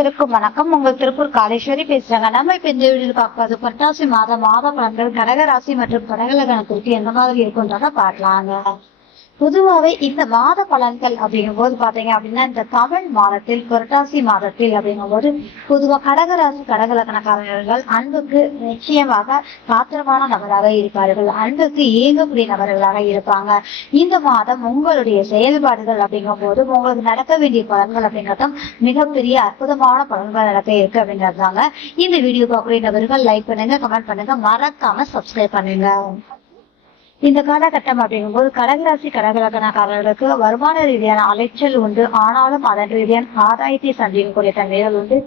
அனைவருக்கும் வணக்கம். உங்கள் திருப்பூர் காளேஸ்வரி பேசுறாங்க. நம்ம இப்ப இந்த வீடியோ பார்ப்பது புரட்டாசி மாத பலன்கள் கடகராசி மற்றும் கடகலக்கணத்திற்கு எந்த மாதிரி இருக்குன்றத பார்க்கலாங்க. பொதுவாகவே இந்த மாத பலன்கள் அப்படிங்கும் போது பாத்தீங்க அப்படின்னா, இந்த தமிழ் மாதத்தில் புரட்டாசி மாதத்தில் அப்படிங்கும் போது பொதுவா கடகராசி கடகலக்கணக்காரர்கள் அன்புக்கு நிச்சயமாக பாத்திரமான நபராக இருப்பார்கள். அன்புக்கு ஏங்கக்கூடிய நபர்களாக இருப்பாங்க. இந்த மாதம் உங்களுடைய செயல்பாடுகள் அப்படிங்கும் போது உங்களுக்கு நடக்க வேண்டிய பலன்கள் அப்படிங்கிறதும் மிகப்பெரிய அற்புதமான பலன்கள் நடக்க இருக்கு அப்படிங்கிறதாங்க. இந்த வீடியோ பார்க்கக்கூடிய நபர்கள் லைக் பண்ணுங்க, கமெண்ட் பண்ணுங்க, மறக்காம சப்ஸ்கிரைப் பண்ணுங்க. இந்த காலகட்டம் அப்படிங்கும்போது கடகராசி கடகலக்கணக்காரர்களுக்கு வருமான ரீதியான அலைச்சல் உண்டு. ஆனாலும் அதன் ரீதியான ஆதாயத்தை சந்திக்கக்கூடிய தன்மைகள் உண்டு.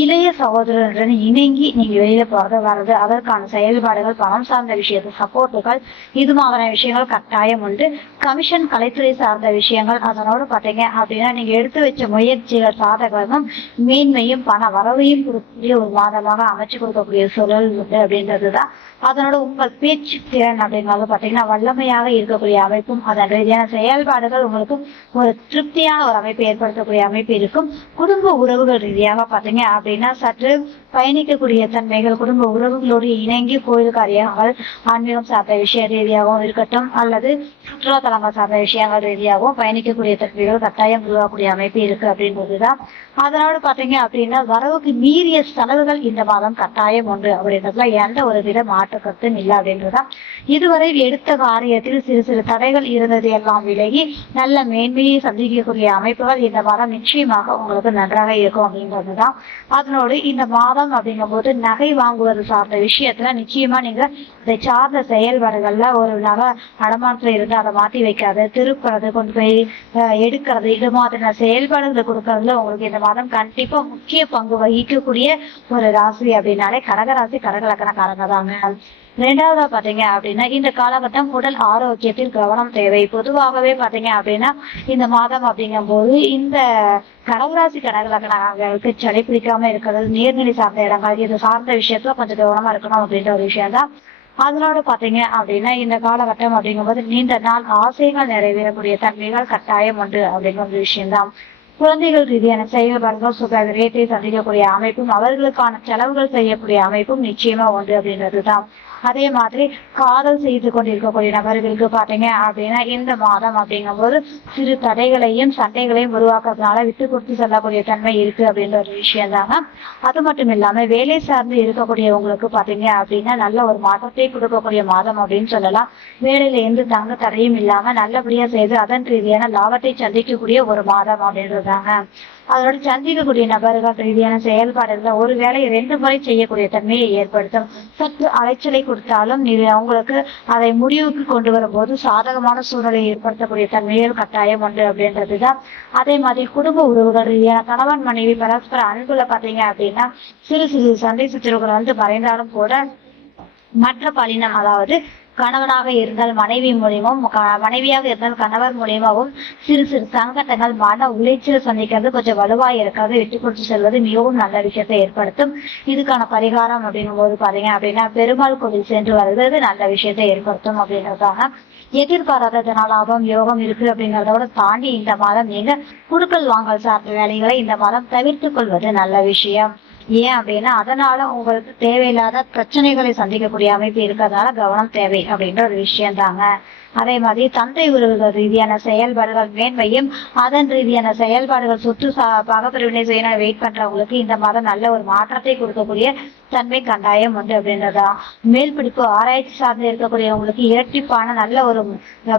இளைய சகோதரருடன் இணங்கி நீங்க வெளியில போறது வர்றது, அதற்கான செயல்பாடுகள், பணம் சார்ந்த விஷயத்து சப்போர்ட்டுகள், இது மாதிரியான விஷயங்கள் கட்டாயம் உண்டு. கமிஷன் கலைத்துறை சார்ந்த விஷயங்கள், அதனோடு பாத்தீங்க அப்படின்னா நீங்க எடுத்து வச்ச முயற்சிகள் சாதகமும் மேன்மையும் பண வரவையும் கொடுக்கக்கூடிய ஒரு மாதமாக அமைச்சு கொடுக்கக்கூடிய சூழல் உண்டு அப்படின்றதுதான். அதனோட உங்கள் பேச்சு திறன் அப்படிங்கிறது பாத்தீங்கன்னா வல்லமையாக இருக்கக்கூடிய அமைப்பும், அதன் ரீதியான செயல்பாடுகள் உங்களுக்கு ஒரு திருப்தியான ஒரு அமைப்பை ஏற்படுத்தக்கூடிய அமைப்பு இருக்கும். குடும்ப உறவுகள் ரீதியாக பாத்தீங்க அப்படின்னா சற்று பயணிக்கக்கூடிய தன்மைகள், குடும்ப உறவுகளோடு இணங்கி கோயில் காரியங்கள், ஆன்மீகம் சார்ந்த விஷய ரீதியாகவும் இருக்கட்டும், அல்லது சுற்றுலா தலங்கள் சார்ந்த விஷயங்கள் ரீதியாகவும் பயணிக்கக்கூடிய தன்மைகள் கட்டாயம் உருவாக்கக்கூடிய அமைப்பு இருக்கு அப்படின்றதுதான். அதனோடு பாத்தீங்க அப்படின்னா வரவுக்கு மீறிய செலவுகள் இந்த மாதம் கட்டாயம் உண்டு அப்படின்றதுல எந்த ஒரு வித மாற்று கருத்தும் இல்லை அப்படின்றதுதான். இதுவரை எடுத்த காரியத்தில் சிறு சிறு தடைகள் இருந்தது எல்லாம் விலகி நல்ல மேன்மையை சந்திக்கக்கூடிய அமைப்புகள் இந்த மாதம் நிச்சயமாக உங்களுக்கு நன்றாக இருக்கும் அப்படின்றதுதான். அதனோடு இந்த மாதம் அப்படிங்கும் போது நகை வாங்குவது சார்ந்த விஷயத்துல நிச்சயமா நீங்க இதை சார்ந்த செயல்பாடுகள்ல ஒரு நகை அடமானத்துல இருந்து அதை மாத்தி வைக்காது, திருப்புறது, கொண்டு போய் எடுக்கிறது, இது மாதிரியான செயல்பாடுகளை கொடுக்கறதுல உங்களுக்கு இந்த மாதம் கண்டிப்பா முக்கிய பங்கு வகிக்கக்கூடிய ஒரு ராசி அப்படின்னாலே கடகராசி கடகலக்கணக்காரங்க தாங்க. ரெண்டாவதா பாத்தீங்க அப்படின்னா இந்த காலகட்டம் உடல் ஆரோக்கியத்தில் கவனம் தேவை. பொதுவாகவே பாத்தீங்க அப்படின்னா இந்த மாதம் அப்படிங்கும் போது இந்த கடகராசி கடகலக்கணங்களுக்கு சளி பிடிக்காம இருக்கிறது, நீர்நிலை சார்ந்த இடங்கள், இது சார்ந்த விஷயத்துல கொஞ்சம் கவனமா இருக்கணும் அப்படின்ற ஒரு விஷயம் தான். அதனோட பாத்தீங்க அப்படின்னா இந்த காலகட்டம் அப்படிங்கும்போது நீண்ட நாள் ஆசைகள் நிறைவேறக்கூடிய தன்மைகள் கட்டாயம் உண்டு அப்படிங்கிற ஒரு விஷயம்தான். குழந்தைகள் ரீதியான செயல்பாடுகள் சுக விரயத்தை சந்திக்கக்கூடிய அமைப்பும், அவர்களுக்கான செலவுகள் செய்யக்கூடிய அமைப்பும் நிச்சயமா உண்டு அப்படின்றதுதான். அதே மாதிரி காதல் செய்து கொண்டிருக்கக்கூடிய நபர்களுக்கு பாத்தீங்க அப்படின்னா இந்த மாதம் அப்படிங்கும் போது சிறு தடைகளையும் சண்டைகளையும் உருவாக்குறதுனால விட்டு கொடுத்து செல்லக்கூடிய தன்மை இருக்கு அப்படின்ற ஒரு விஷயம் தாங்க. அது மட்டும் இல்லாம வேலை சார்ந்து இருக்கக்கூடியவங்களுக்கு பாத்தீங்க அப்படின்னா நல்ல ஒரு மாற்றத்தை கொடுக்கக்கூடிய மாதம் அப்படின்னு சொல்லலாம். வேலையில எந்த தங்க தடையும் இல்லாம நல்லபடியா செய்து அதன் ரீதியான லாபத்தை சந்திக்கக்கூடிய ஒரு மாதம் அப்படின்றதாங்க. அதோட சந்திக்கக்கூடிய நபர்கள் ரீதியான செயல்பாடுகளை ஒரு வேலை 2 முறை செய்யக்கூடிய தன்மையை ஏற்படுத்தும். சற்று அலைச்சலை கொடுத்தாலும் அவங்களுக்கு அதை முடிவுக்கு கொண்டு வரும்போது சாதகமான சூழலை ஏற்படுத்தக்கூடிய தன்மைகள் கட்டாயம் உண்டு அப்படின்றதுதான். அதே மாதிரி குடும்ப உறவுகள் ரீதியான கணவன் மனைவி பரஸ்பர அன்புல பாத்தீங்க அப்படின்னா சிறு சிறு சண்டை சச்சரவுகள் மறைந்தாலும் கூட மற்ற பாலினம், அதாவது கணவனாக இருந்தால் மனைவி மூலியமும், மனைவியாக இருந்தால் கணவர் மூலியமாகவும் சிறு சிறு சங்கடங்கள், மன உளைச்சல் சந்திக்கிறது கொஞ்சம் வலுவாக இருக்காது, விட்டு கொடுத்து செல்வது மிகவும் நல்ல விஷயத்தை ஏற்படுத்தும். இதுக்கான பரிகாரம் அப்படிங்கும் போது பாத்தீங்க அப்படின்னா பெருமாள் கோவில் சென்று வருவது நல்ல விஷயத்தை ஏற்படுத்தும் அப்படின்றதாங்க. எதிர்பாராத லாபம் யோகம் இருக்கு அப்படிங்கிறதோட தாண்டி இந்த மாதம் நீங்க குடுக்கல் வாங்கல் சார்ந்த வேலைகளை இந்த மாதம் தவிர்த்து கொள்வது நல்ல விஷயம். ஏன் அப்படின்னா அதனால உங்களுக்கு தேவையில்லாத பிரச்சனைகளை சந்திக்கக்கூடிய அமைப்பு இருக்கிறதுனால கவனம் தேவை அப்படின்ற ஒரு விஷயம் தாங்க. அதே மாதிரி தந்தை உறவுகள் ரீதியான செயல்பாடுகள் மேன்மையும், அதன் ரீதியான செயல்பாடுகள் சொத்து பகப்பிரிவினை செய்யணும் வெயிட் பண்றவங்களுக்கு இந்த மாதம் நல்ல ஒரு மாற்றத்தை கொடுக்கக்கூடிய தன்மை கண்டாயம் உண்டு அப்படின்றதா. மேல் படிப்பு ஆராய்ச்சி சார்ந்து இருக்கக்கூடியவங்களுக்கு இரட்டிப்பான நல்ல ஒரு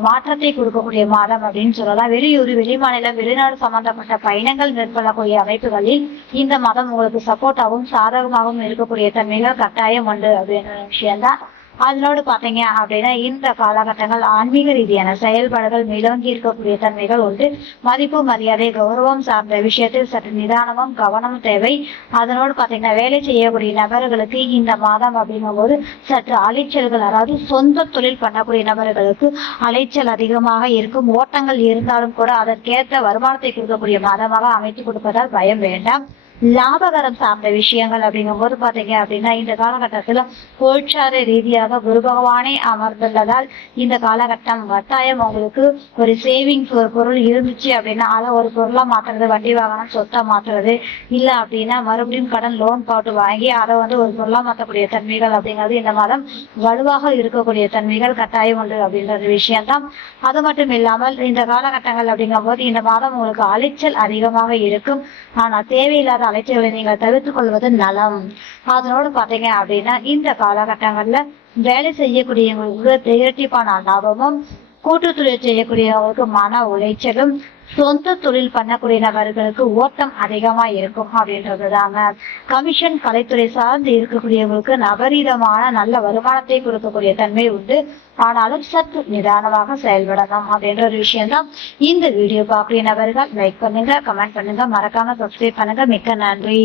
மாற்றத்தை கொடுக்கக்கூடிய மாதம் அப்படின்னு சொல்லலாம். வெளியூர், வெளிமாநிலம், வெளிநாடு சம்பந்தப்பட்ட பயணங்கள் மேற்கொள்ளக்கூடிய அமைப்புகளில் இந்த மாதம் உங்களுக்கு சப்போர்ட்டாகவும் சாதகமாகவும் இருக்கக்கூடிய தன்மைகள் கட்டாயம் உண்டு அப்படின்ற விஷயம்தான். அதனோடு பாத்தீங்க அப்படின்னா இந்த காலகட்டங்கள் ஆன்மீக ரீதியான செயல்பாடுகள் மேலோங்கி இருக்கக்கூடிய தன்மைகள் உண்டு. மதிப்பு மரியாதை கௌரவம் சார்ந்த விஷயத்தில் சற்று நிதானமும் கவனமும் தேவை. அதனோடு பாத்தீங்கன்னா வேலை செய்யக்கூடிய நபர்களுக்கு இந்த மாதம் அப்படிங்கும் போது சற்று அலைச்சல்கள், அதாவது சொந்த தொழில் பண்ணக்கூடிய நபர்களுக்கு அலைச்சல் அதிகமாக இருக்கும். ஓட்டங்கள் இருந்தாலும் கூட அதற்கேற்ற வருமானத்தை கொடுக்கக்கூடிய மாதமாக அமைத்து கொடுப்பதால் பயம் வேண்டாம். லாபகரம் சார்ந்த விஷயங்கள் அப்படிங்கும் போது பாத்தீங்க அப்படின்னா இந்த காலகட்டத்துல கோல்சார ரீதியாக குரு பகவானே அமர்ந்துள்ளதால் இந்த காலகட்டம் கட்டாயம் உங்களுக்கு ஒரு சேவிங்ஸ் ஒரு பொருள் இருந்துச்சு அப்படின்னா அதை ஒரு பொருளா மாத்துறது, வண்டி வாகனம் சொத்தா மாத்துறது, இல்ல அப்படின்னா மறுபடியும் கடன் லோன் போட்டு வாங்கி அதை ஒரு பொருளா மாற்றக்கூடிய தன்மைகள் அப்படிங்கிறது இந்த மாதம் வலுவாக இருக்கக்கூடிய தன்மைகள் கட்டாயம் உண்டு அப்படின்ற விஷயம்தான். அது மட்டும் இல்லாமல் இந்த காலகட்டங்கள் அப்படிங்கும் போது இந்த மாதம் உங்களுக்கு அலைச்சல் அதிகமாக இருக்கும். ஆனா தேவையில்லாத அலைச்சல்களை நீங்கள் தவிர்த்துக் கொள்வது நலம். அதனோடு பாத்தீங்க அப்படின்னா இந்த காலகட்டங்கள்ல வேலை செய்யக்கூடியவங்களுக்கு இரட்டிப்பான லாபமும், கூட்டு தொழில் செய்யக்கூடியவங்களுக்கு மன உளைச்சலும், சொந்த தொழில் பண்ணக்கூடிய நபர்களுக்கு ஓட்டம் அதிகமா இருக்கும் அப்படின்றதுதாங்க. கமிஷன் கலைத்துறை சார்ந்து இருக்கக்கூடியவங்களுக்கு நபரீதமான நல்ல வருமானத்தை கொடுக்கக்கூடிய தன்மை உண்டு. ஆனாலும் சற்று நிதானமாக செயல்படணும் அப்படின்ற ஒரு விஷயம்தான். இந்த வீடியோ பார்க்கக்கூடிய நபர்கள் லைக் பண்ணுங்க, கமெண்ட் பண்ணுங்க, மறக்காம சப்ஸ்கிரைப் பண்ணுங்க. மிக்க நன்றி.